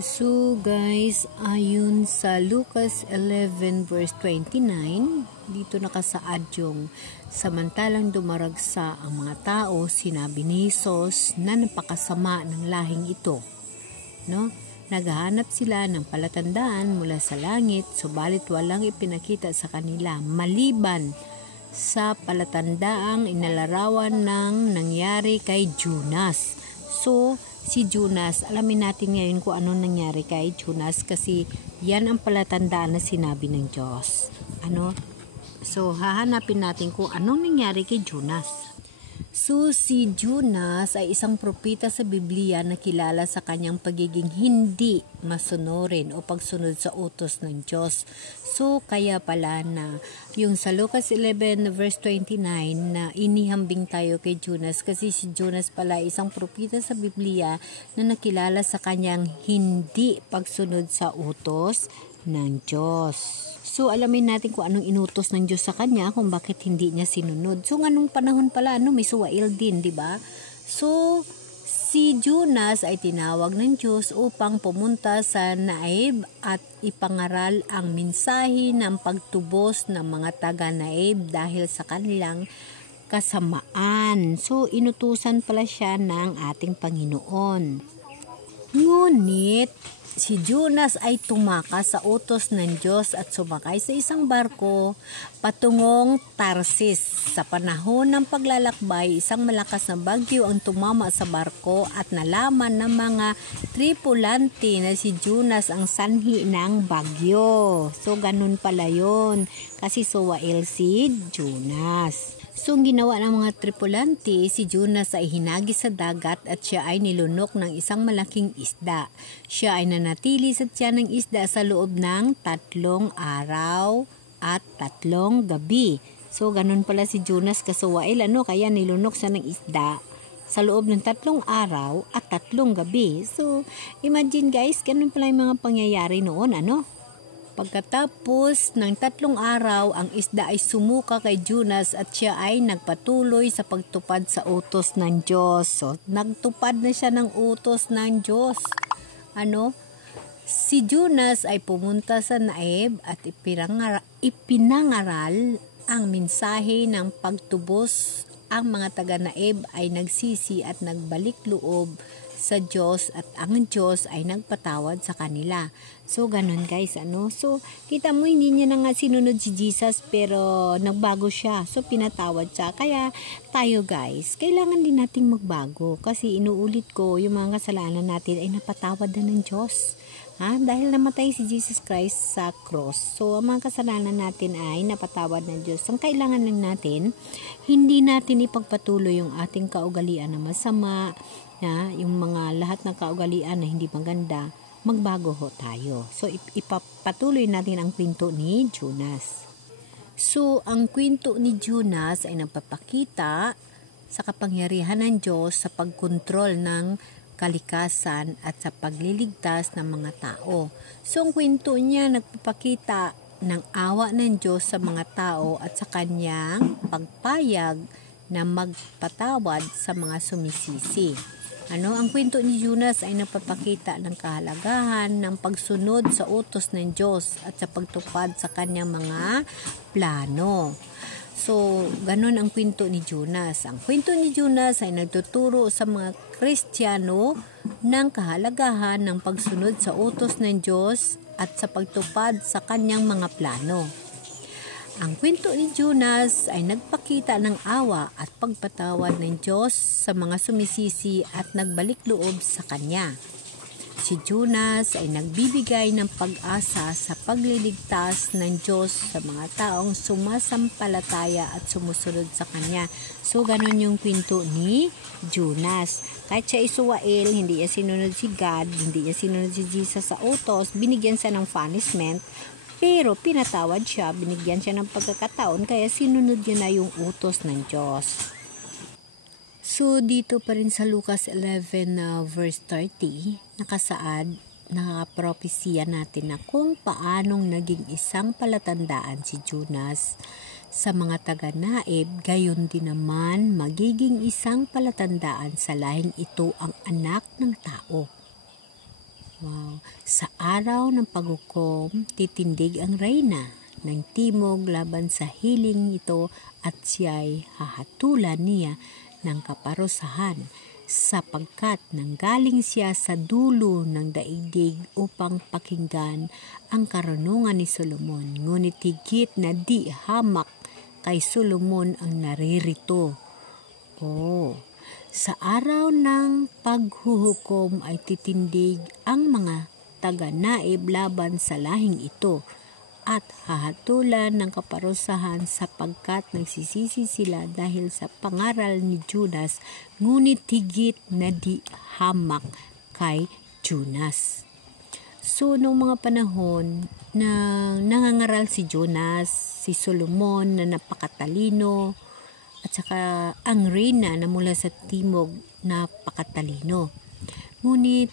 So guys, ayon sa Lucas 11 verse 29, dito nakasaad yung samantalang dumaragsa ang mga tao, sinabi ni Jesus na napakasama ng lahing ito. No? Naghahanap sila ng palatandaan mula sa langit, subalit walang ipinakita sa kanila maliban sa palatandaang inalarawan ng nangyari kay Jonas. So, si Jonas, alamin natin ngayon kung anong nangyari kay Jonas kasi yan ang palatandaan na sinabi ng Diyos. So, hahanapin natin kung anong nangyari kay Jonas. So, si Jonas ay isang propeta sa Biblia na kilala sa kanyang pagiging hindi masunurin o pagsunod sa utos ng Diyos. So, kaya pala na yung sa Lucas 11 verse 29 na inihambing tayo kay Jonas kasi si Jonas pala isang propeta sa Biblia na nakilala sa kanyang hindi pagsunod sa utos ng Diyos. So, alamin natin kung anong inutos ng Diyos sa kanya, kung bakit hindi niya sinunod. So, nganong panahon pala, may suwail din, di ba? So, si Jonas ay tinawag ng Diyos upang pumunta sa Naib at ipangaral ang mensahe ng pagtubos ng mga taga-Naib dahil sa kanilang kasamaan. So, inutusan pala siya ng ating Panginoon. Ngunit, si Jonas ay tumakas sa utos ng Diyos at sumakay sa isang barko patungong Tarsis. Sa panahon ng paglalakbay, isang malakas na bagyo ang tumama sa barko at nalaman ng mga tripulante na si Jonas ang sanhi ng bagyo. So, ganun pala yun. Kasi suwail si Jonas. So, ang ginawa ng mga tripulante, si Jonas ay hinagi sa dagat at siya ay nilunok ng isang malaking isda. Siya ay nanatili sa tiyan ng isda sa loob ng 3 araw at 3 gabi. So, ganun pala si Jonas kasuwail, kaya nilunok siya ng isda sa loob ng 3 araw at 3 gabi. So, imagine guys, ganun pala yung mga pangyayari noon, Pagkatapos ng 3 araw, ang isda ay sumuka kay Jonas at siya ay nagpatuloy sa pagtupad sa utos ng Diyos. So, nagtupad na siya ng utos ng Diyos. Si Jonas ay pumunta sa Naib at ipinangaral ang mensahe ng pagtubos. Ang mga taga-Naib ay nagsisi at nagbalik loob sa Diyos at ang Diyos ay nagpatawad sa kanila. So, ganun guys, So, kita mo, hindi niya na nga sinunod si Jesus pero nagbago siya. So, pinatawad siya. Kaya, tayo guys, kailangan din nating magbago. Kasi inuulit ko, yung mga kasalanan natin ay napatawad na ng Diyos. Dahil namatay si Jesus Christ sa cross. So, ang mga kasalanan natin ay napatawad ng Diyos. Ang kailangan lang natin, hindi natin ipagpatuloy yung ating kaugalian na masama, yung mga lahat ng kaugalian na hindi maganda, magbago ho tayo. So, ipapatuloy natin ang kwento ni Jonas. So, ang kwento ni Jonas ay nagpapakita sa kapangyarihan ng Diyos sa pagkontrol ng kalikasan at sa pagliligtas ng mga tao. So, ang kwento niya nagpapakita ng awa ng Diyos sa mga tao at sa kanyang pagpayag na magpatawad sa mga sumisisi. Ang kwento ni Jonas ay nagpapakita ng kahalagahan ng pagsunod sa utos ng Diyos at sa pagtupad sa kanyang mga plano. So, ganun ang kwento ni Jonas. Ang kwento ni Jonas ay nagtuturo sa mga Kristiyano ng kahalagahan ng pagsunod sa utos ng Diyos at sa pagtupad sa kanyang mga plano. Ang kwento ni Jonas ay nagpakita ng awa at pagpatawad ng Diyos sa mga sumisisi at nagbalik loob sa Kanya. Si Jonas ay nagbibigay ng pag-asa sa pagliligtas ng Diyos sa mga taong sumasampalataya at sumusunod sa Kanya. So, ganun yung kwento ni Jonas. Kahit siya isuwail, hindi niya sinunod si God, hindi niya sinunod si Jesus sa utos, binigyan siya ng punishment, pero pinatawad siya, binigyan siya ng pagkakataon, kaya sinunod niya na yung utos ng Diyos. So, dito pa rin sa Lucas 11 verse 30, nakasaad, nakapropesiya natin na kung paanong naging isang palatandaan si Jonas sa mga taga-Naib, gayon din naman magiging isang palatandaan sa lahing ito ang anak ng tao. Wow. Sa araw ng paghukom, titindig ang reyna ng timog laban sa hiling ito at siya'y hahatulan niya ng kaparusahan sapagkat nanggaling siya sa dulo ng daigdig upang pakinggan ang karunungan ni Solomon. Ngunit higit na di hamak kay Solomon ang naririto. Sa araw ng paghuhukom ay titindig ang mga taga-naib laban sa lahing ito at hahatulan ng kaparusahan sapagkat nagsisisi sila dahil sa pangaral ni Judas, ngunit higit na di hamak kay Jonas. So, noong mga panahon na nangangaral si Jonas, si Solomon na napakatalino, at saka ang reyna na mula sa timog na pakatalino. Ngunit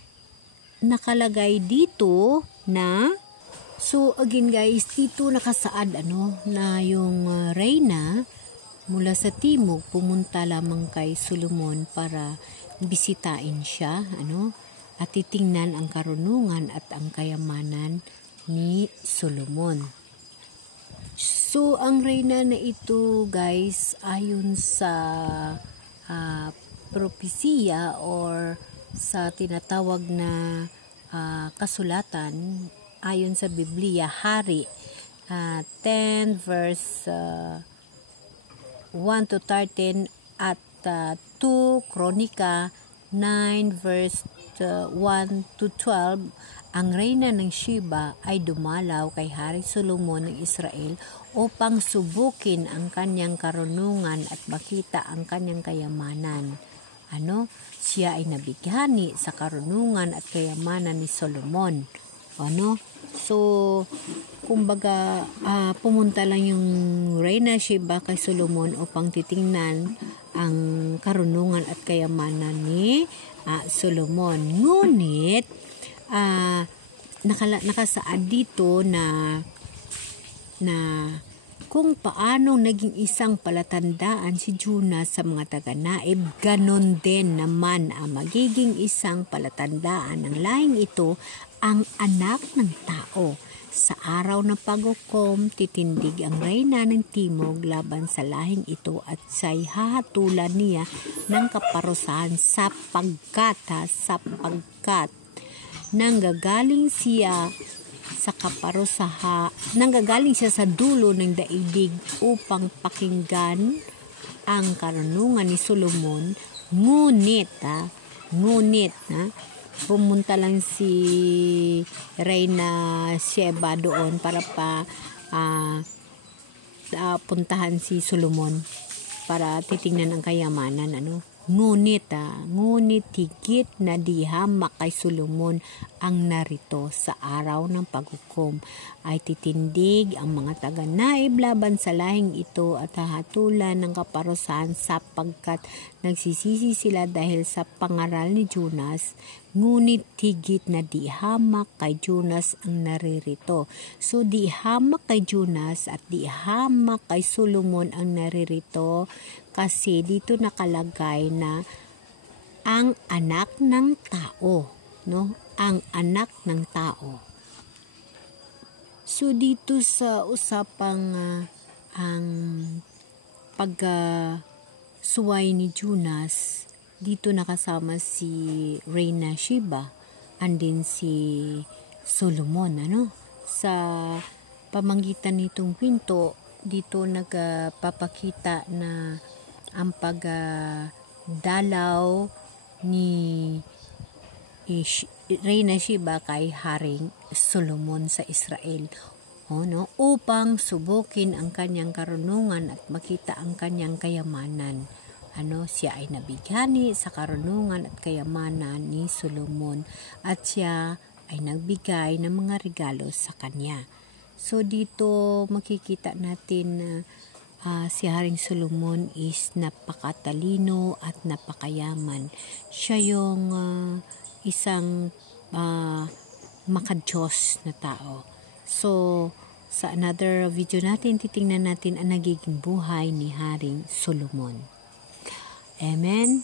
nakalagay dito na, so again guys, dito nakasaad na yung reyna mula sa timog pumunta lamang kay Solomon para bisitain siya, at titingnan ang karunungan at ang kayamanan ni Solomon. So, ang reyna na ito guys, ayon sa propesiya or sa tinatawag na kasulatan, ayon sa Biblia, Hari 10 verse 1 to 13 at 2 Kronika 9 verse 1 to 12, ang reyna ng Sheba ay dumalaw kay Hari Solomon ng Israel upang subukin ang kanyang karunungan at makita ang kanyang kayamanan. Siya ay nabighani sa karunungan at kayamanan ni Solomon. So, kumbaga, pumunta lang yung reyna Sheba kay Solomon upang titingnan ang karunungan at kayamanan ni Solomon. Ngunit, nakasaad dito na kung paano naging isang palatandaan si Jonas sa mga taga-naib, ganon din naman ang magiging isang palatandaan ng lahing ito, ang anak ng tao. Sa araw ng paghukom, titindig ang reyna ng timog laban sa lahing ito at siya'y hahatulan niya ng kaparusahan sapagkat nanggagaling siya sa dulo ng daigdig upang pakinggan ang karunungan ni Solomon. Ngunit pumunta lang si Reyna Sheba doon para puntahan si Solomon para titingnan ang kayamanan. Ngunit higit na di hamak kay Solomon ang narito. Sa araw ng paghukom ay titindig ang mga taga-naib laban sa lahing ito at hahatulan ng kaparusahan sapagkat nagsisisi sila dahil sa pangaral ni Jonas. Ngunit higit na di hamak kay Jonas ang naririto. So di hamak kay Jonas at di hamak kay Solomon ang naririto, kasi dito nakalagay na ang anak ng tao, ang anak ng tao. So dito sa usapang ang pagsuway ni Jonas, dito nakasama si Reyna Sheba andin si Solomon. Sa pamamagitan nitong kwento, dito nagpapakita na ang pagdalaw ni Reyna Sheba kay Haring Solomon sa Israel, upang subukin ang kanyang karunungan at makita ang kanyang kayamanan. Siya ay nabighani sa karunungan at kayamanan ni Solomon at siya ay nagbigay ng mga regalo sa kanya. So dito makikita natin na si Haring Solomon is napakatalino at napakayaman. Siya yung isang makadiyos na tao. So sa another video natin, titingnan natin ang nagiging buhay ni Haring Solomon. Amen.